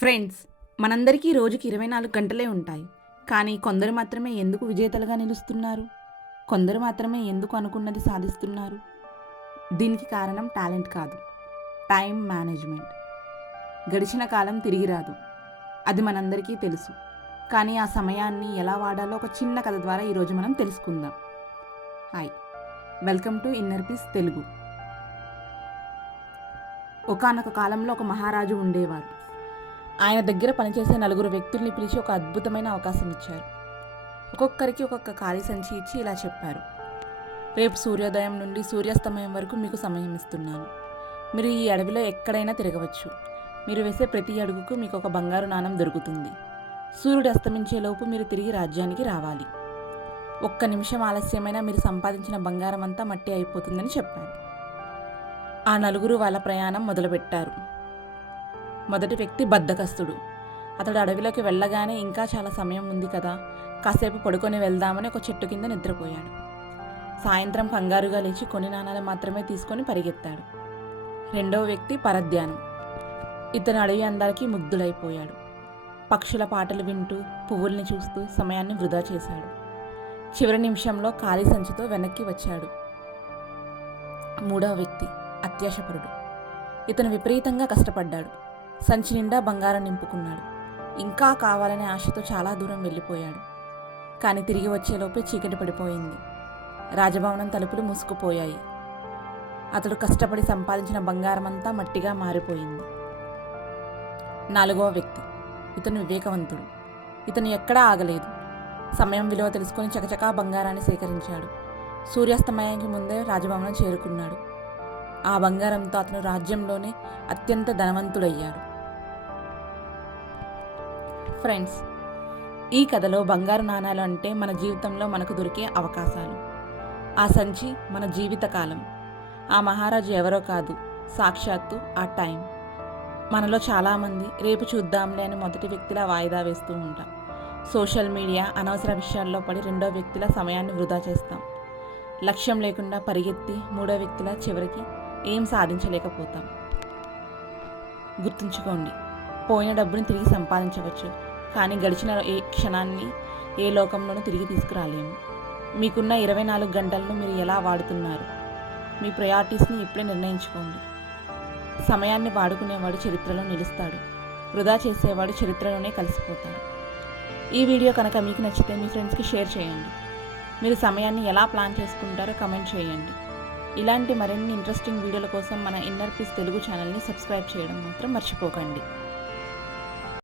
Friends, మనందరికీ రోజుకి 24 గంటలే ఉంటాయి. కానీ కొందరు మాత్రమే ఎందుకు విజేతలుగా నిలుస్తున్నారు? కొందరు మాత్రమే ఎందుకు అనుకున్నది సాధిస్తున్నారు? దీనికి కారణం టాలెంట్ కాదు, టైం మేనేజ్మెంట్. గడిచిన కాలం తిరిగి రాదు, అది మనందరికీ తెలుసు. కానీ ఆ సమయాన్ని ఎలా వాడాలో ఒక చిన్న కథ ద్వారా ఈరోజు మనం తెలుసుకుందాం. Hi, welcome to inner peace Telugu. ఒకానొక కాలంలో ఒక మహారాజు ఉండేవారు. ఆయన దగ్గర పనిచేసే 4 వ్యక్తుల్ని పిలిచి ఒక అద్భుతమైన అవకాశం ఇచ్చారు. ఒక్కొక్కరికి ఒక్కొక్క ఖాళీ సంచి ఇచ్చి ఇలా చెప్పారు: రేపు సూర్యోదయం నుండి సూర్యాస్తమయం వరకు మీకు సమయం ఇస్తున్నాను. మీరు ఈ అడవిలో ఎక్కడైనా తిరగవచ్చు. మీరు వేసే ప్రతి అడుగుకు మీకు ఒక బంగారు నాణం దొరుకుతుంది. సూర్యుడు అస్తమించేలోపు మీరు తిరిగి రాజ్యానికి రావాలి. ఒక్క నిమిషం ఆలస్యమైనా మీరు సంపాదించిన బంగారం అంతా మట్టి అయిపోతుందని చెప్పారు. ఆ 4 వాళ్ళ ప్రయాణం మొదలుపెట్టారు. మొదటి వ్యక్తి బద్ధకస్తుడు. అతడు అడవిలోకి వెళ్ళగానే ఇంకా చాలా సమయం ఉంది కదా, కాసేపు పడుకొని వెళ్దామని ఒక చెట్టు కింద నిద్రపోయాడు. సాయంత్రం కంగారుగా లేచి కొన్ని నాణాలు మాత్రమే తీసుకొని పరిగెత్తాడు. రెండవ వ్యక్తి పరధ్యానం. ఇతను అడవి అందాలకి ముగ్ధులైపోయాడు. పక్షుల పాటలు వింటూ, పువ్వుల్ని చూస్తూ సమయాన్ని వృధా చేశాడు. చివరి నిమిషంలో ఖాళీ సంచితో వెనక్కి వచ్చాడు. మూడవ వ్యక్తి అత్యాశపరుడు. ఇతను విపరీతంగా కష్టపడ్డాడు. సంచి నిండా బంగారం నింపుకున్నాడు. ఇంకా కావాలనే ఆశతో చాలా దూరం వెళ్ళిపోయాడు. కానీ తిరిగి వచ్చేలోపే చీకటి పడిపోయింది. రాజభవనం తలుపులు మూసుకుపోయాయి. అతడు కష్టపడి సంపాదించిన బంగారం అంతా మట్టిగా మారిపోయింది. నాలుగవ వ్యక్తి. ఇతను వివేకవంతుడు. ఇతను ఎక్కడా ఆగలేదు. సమయం విలువ తెలుసుకొని చకచకా బంగారాన్ని సేకరించాడు. సూర్యాస్తమయానికి ముందే రాజభవనం చేరుకున్నాడు. ఆ బంగారంతో అతను రాజ్యంలోనే అత్యంత ధనవంతుడయ్యాడు. ఫ్రెండ్స్, ఈ కథలో బంగారు నాణాలు అంటే మన జీవితంలో మనకు దొరికే అవకాశాలు. ఆ సంచి మన జీవితకాలం. ఆ మహారాజు ఎవరో కాదు, సాక్షాత్తు ఆ టైం. మనలో చాలామంది రేపు చూద్దాంలే అని మొదటి వ్యక్తిలా వాయిదా వేస్తూ ఉంటాం. సోషల్ మీడియా, అనవసర విషయాల్లో పడి రెండో వ్యక్తిలా సమయాన్ని వృధా చేస్తాం. లక్ష్యం లేకుండా పరిగెత్తి మూడో వ్యక్తిలా చివరికి ఏం సాధించలేకపోతాం. గుర్తుంచుకోండి, పోయిన డబ్బుని తిరిగి సంపాదించవచ్చు, కానీ గడిచిన ఏ క్షణాన్ని ఏ లోకంలోనూ తిరిగి తీసుకురాలేము. మీకున్న 24 గంటలను మీరు ఎలా వాడుతున్నారు? మీ ప్రయారిటీస్ని ఇప్పుడే నిర్ణయించుకోండి. సమయాన్ని వాడుకునేవాడు చరిత్రలో నిలుస్తాడు. వృధా చేసేవాడు చరిత్రలోనే కలిసిపోతాడు. ఈ వీడియో కనుక మీకు నచ్చితే మీ ఫ్రెండ్స్కి షేర్ చేయండి. మీరు సమయాన్ని ఎలా ప్లాన్ చేసుకుంటారో కమెంట్ చేయండి. ఇలాంటి మరిన్ని ఇంట్రెస్టింగ్ వీడియోల కోసం మన ఇన్నర్ పీస్ తెలుగు ఛానల్ని సబ్స్క్రైబ్ చేయడం మాత్రం మర్చిపోకండి.